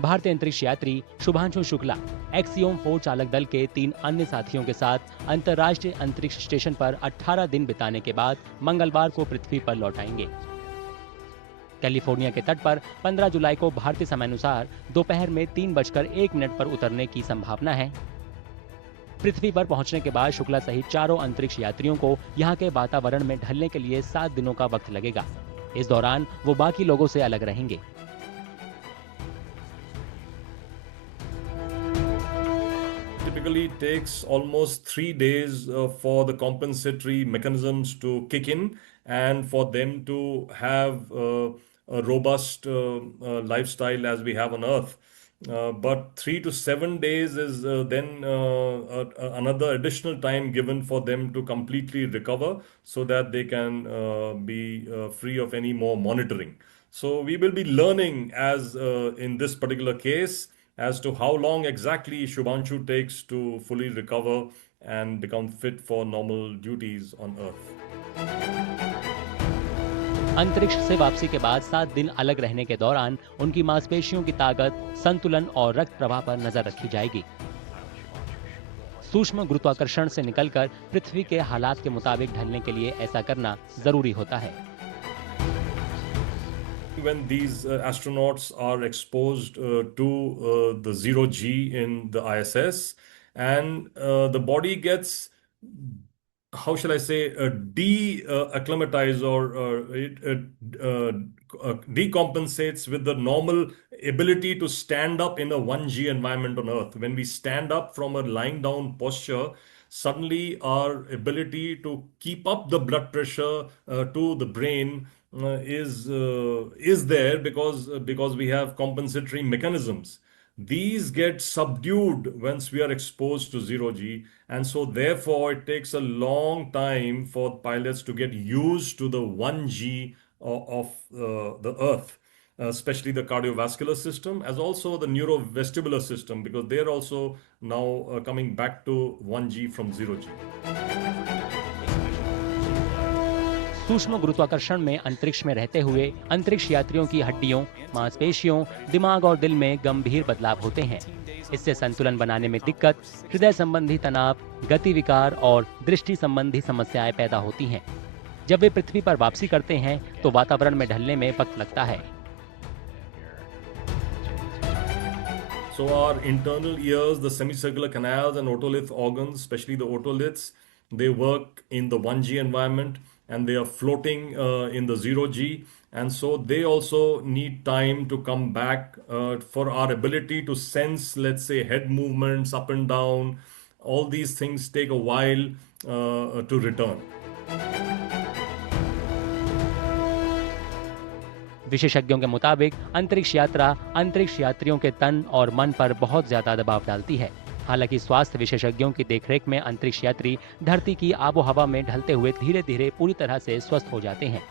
भारतीय अंतरिक्ष यात्री शुभांशु शुक्ला एक्सियोम 4 चालक दल के 3 अन्य साथियों के साथ अंतर्राष्ट्रीय अंतरिक्ष स्टेशन पर 18 दिन बिताने के बाद मंगलवार को पृथ्वी पर लौट आएंगे। कैलिफोर्निया के तट पर 15 जुलाई को भारतीय समयानुसार दोपहर में 3:01 पर उतरने की संभावना है। पृथ्वी पर पहुंचने के बाद शुक्ला सहित चारों अंतरिक्ष यात्रियों को यहां के वातावरण में ढलने के लिए 7 दिनों का वक्त लगेगा। इस दौरान वो बाकी लोगों से अलग रहेंगे। Typically takes almost 3 days for the compensatory mechanisms to kick in and for them to have a robust lifestyle as we have on Earth. But 3 to 7 days is then another additional time given for them to completely recover so that they can be free of any more monitoring. So we will be learning as in this particular case as to how long exactly Shubhanshu takes to fully recover and become fit for normal duties on Earth. अंतरिक्ष से वापसी के बाद 7 दिन अलग रहने के दौरान उनकी मांसपेशियों की ताकत, संतुलन और रक्त प्रवाह पर नजर रखी जाएगी। सूक्ष्म गुरुत्वाकर्षण से निकलकर पृथ्वी के हालात के मुताबिक ढलने के लिए ऐसा करना जरूरी होता है। When these astronauts are exposed to the 0G in the ISS and the body gets, how shall I say, de-acclimatized or it decompensates with the normal ability to stand up in a 1G environment on Earth. When we stand up from a lying down posture, suddenly our ability to keep up the blood pressure to the brain is there because we have compensatory mechanisms. These get subdued once we are exposed to 0G, and so therefore it takes a long time for pilots to get used to the 1G of the Earth, especially the cardiovascular system, as also the neurovestibular system, because they are also now coming back to 1G from 0G. सूक्ष्म गुरुत्वाकर्षण में अंतरिक्ष में रहते हुए अंतरिक्ष यात्रियों की हड्डियों, मांसपेशियों, दिमाग और दिल में गंभीर बदलाव होते हैं। इससे संतुलन बनाने में दिक्कत, हृदय संबंधी तनाव, गति विकार और दृष्टि संबंधी समस्याएं पैदा होती हैं। जब वे पृथ्वी पर वापसी करते हैं तो वातावरण में ढलने में वक्त लगता है। So our internal ears, the semicircular canals and otolith organs, especially the otoliths, they work in the 1G environment and they are floating in the 0G, and so they also need time to come back for our ability to sense, let's say, head movements up and down. All these things take a while to return. विशेषज्ञों के मुताबिक अंतरिक्ष यात्रा अंतरिक्ष यात्रियों के तन और मन पर बहुत ज्यादा दबाव डालती है। हालांकि स्वास्थ्य विशेषज्ञों की देखरेख में अंतरिक्ष यात्री धरती की आबोहवा में ढलते हुए धीरे धीरे पूरी तरह से स्वस्थ हो जाते हैं।